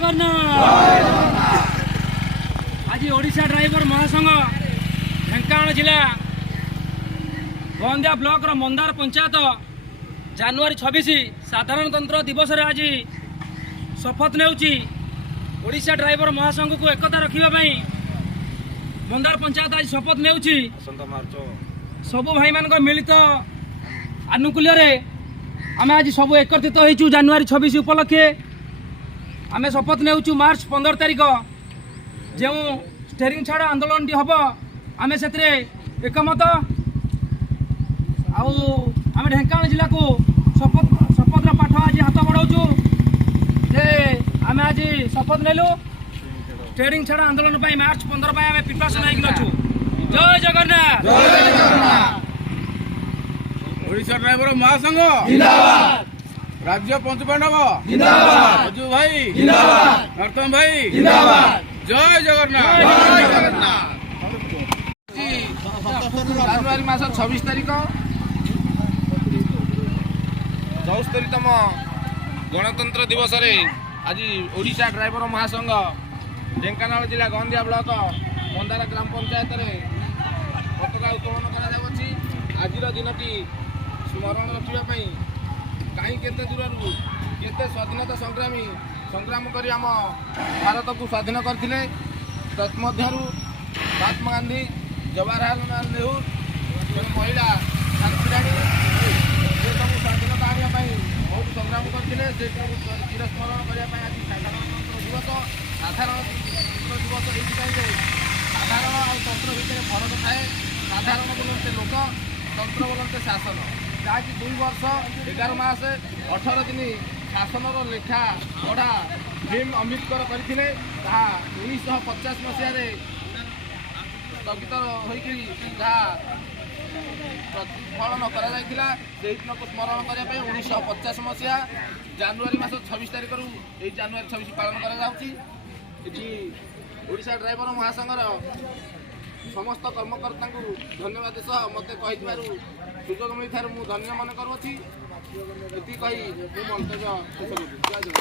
जगन्नाथ। आज ओडिशा ड्राइवर महासंघ ढेंकानाल जिला गंदिया ब्लॉक मंदार पंचायत जनवरी 26 साधारणतंत्र दिवस रे आज शपथ नेउची ओडिशा ड्राइवर महासंघ को एकता रखा मंदार पंचायत आज शपथ नेउची सबु भाई मान मिलित आनुकूल्य आम आज सब एकत्रित होइचु जनवरी 26 उपलक्षे आम शपथ नेउचु मार्च 15 तारिख जो स्टेरिंग छाड़ आंदोलन टी हम आम से एकमत आम ढेंकानाल जिला को शपथ पाठ आज हाथ बढ़ाऊँ जे आम आज शपथ नेलु स्टेरिंग छाड़ आंदोलन मार्च 15 आम प्रिपरेशन होइछु। जय जगन्नाथ। ओडिशा ड्राइवर महासंघ जिंदाबाद, राज्य पंच पांडव जिंदाबाद, अजू भाई जिंदाबाद, नर्तन भाई जिंदाबाद। जय जगन्नाथ। जनवरी मास 26 तारिख 74तम गणतंत्र दिवस रे आज ओडिशा ड्राइवर महासंघ ढेंकानाल जिला गंदिया ब्लॉक मंदार ग्राम पंचायत रे पताका उत्तोलन करा जाउछि। आजिर दिनटी स्मरण रखापी कहीं केते दूर केते स्वाधीनता संग्रामी संग्राम करी आम भारत को स्वाधीन करथिले। तत्मध्यरु महात्मा गांधी, जवाहरलाल नेहरू, महिला शांतिराणी ये सब स्वाधीनता आने बहुत संग्राम करथिले। से चिरस्मरण करने आज साधारणतंत्र दिवस। साधारणतंत्र दिवस ये साधारण और तंत्र भितर फरक थाए। साधारण बोलते लोक, तंत्र बोलते शासन। जहाँकि 2 वर्ष 11 मास 18 दिन शासन लेखा पढ़ा भीम अम्बेडकर करते। 1950 मसीह स्थगित होकर प्रतिफलन कर स्मरण करने 1950 मसीहा जनवरी मास 26 तारिख यही जनवरी 26 पालन करा ड्राइवर महासंघर समस्त कर्मकर्ता को धन्यवाद सह मत कही सुजोग मिलता मुझे धन्य मन करुँची। ये मंतव्य शेष करुँ।